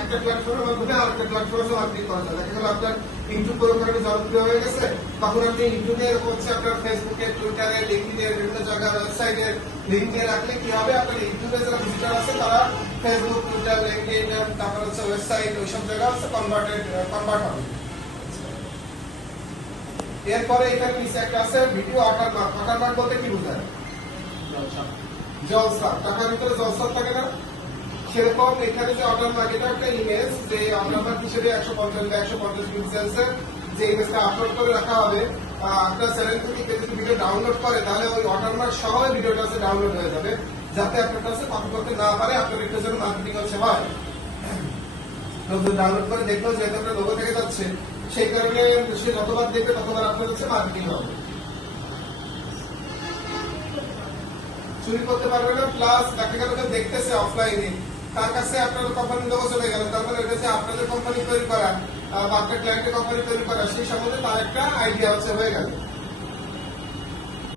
একটা প্ল্যাটফর্মের মাধ্যমে আরেকটা প্ল্যাটফর্মে মার্কেটিং করা যায় দেখা গেল আপনার ইউটিউব কোনো কারণে জনপ্রিয় হয়ে গেছে। তখন আপনি ইউটিউবে হচ্ছে আপনার ফেসবুকে টুইটারে লিঙ্কডিনে বিভিন্ন জায়গায় ওয়েবসাইটে লিঙ্ক দিয়ে রাখলে কি হবে? আপনার ইউটিউবে যারা ভিজিটার আছে তারা ফেসবুক টুইটার লিঙ্কডিন তারপর হচ্ছে ওয়েবসাইট ওইসব জায়গায় হচ্ছে কনভার্টেড কনভার্ট হবে। এরপরে এখানে নিচে একটা আছে ভিডিও ওয়াটারমার্ক ওয়াটারমার্ক বলতে কি বোঝায়? জলসা টাকার ভিতরে জলসা থাকে না? সেরকম এখানে যে ওয়াটারমার্ক এটা একটা ইমেজ যে ওয়াটারমার্ক হিসেবে একশো পঞ্চাশ একশো পঞ্চাশ পিক্সেলসের যে ইমেজটা আপলোড করে রাখা হবে আপনার চ্যানেল থেকে কেউ যদি ভিডিও ডাউনলোড করে, তাহলে ওই ওয়াটারমার্ক সহ ভিডিওটা হচ্ছে ডাউনলোড হয়ে যাবে, যাতে আপনার কাছে কপি করতে না পারে, আপনার এটার জন্য মার্কেটিং হচ্ছে হয়। লোক ডাউনলোড করে দেখলেও যেহেতু আপনার লোগো থেকে যাচ্ছে, সেই কারণে সে যতবার দেখবে ততবার আপনার হচ্ছে মার্কেটিং হবে। চুরি করতে পারবে না প্লাস গেল দেখতেছে অফলাইনে তার কাছে আপনার কোম্পানি লোক চলে গেল। তারপরে মানে এটা যে আপনাদের কোম্পানি তৈরি করা মার্কেট ক্লায়েন্টের কোম্পানি তৈরি করা, সেই সম্বন্ধে তার একটা আইডিয়া হচ্ছে হয়ে গেল।